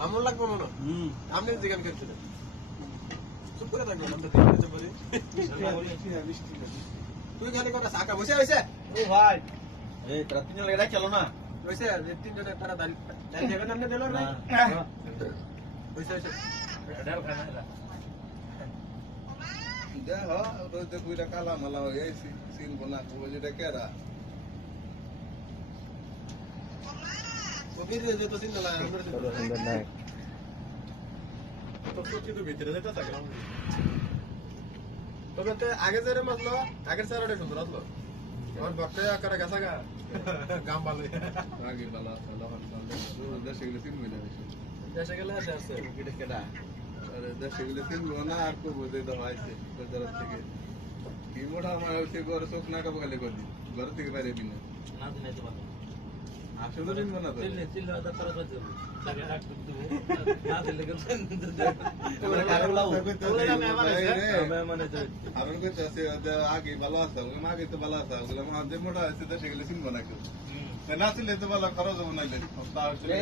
মামুন লাগবো মনে আপনি জিজ্ঞান করছিলেন চুপ করে থাকবেন আমরা তুই খালি করে শাখা বসে হয়েছে ও ভাই এই তারা তিন লেগা খেলো না হয়েছে যে তিনজনের তারা দাঁড়িয়ে যাবেন আপনি দিল না হয়েছে হয়েছে ডাল খানা না দেখো ওই যে কুইটা কালা মালা হয়ে গেছে সিন বনা কো যেটা কেরা কবির যে তো সিন না আমরা তো সত্যি তো ভিতরে যেটা থাকে তবে তো আগে যারে মাতলো আগের স্যারটা সুন্দর আসলো আমার বক্তে আকারে গেছে গা গাম ভালো আগে বালা সালা হাসনা দেশে গেলে সিন হয়ে যাবে দেশে গেলে আছে আছে কিটা কেডা আরে দেশে গেলে সিন বনা আর কো বুঝে দাও আইছে বাজার থেকে কি মোটা আমার হইছে ঘর চোখ না কাবো গেলে কদি ঘর থেকে বাইরে বিনা না দিনে তো ভালো আসলে দিন বনা তো চিল হাজার টাকা করে দেব টাকা রাখ দেব না দিলে কেন তোমরা কারেলা মানে আরন কে চাষে আগে ভালো আছে আগে তো ভালো আছে ওগুলো মা যে মোটা আছে দেশে গেলে সিন বনা কেউ না ছিল তো ভালো খরচ হবে না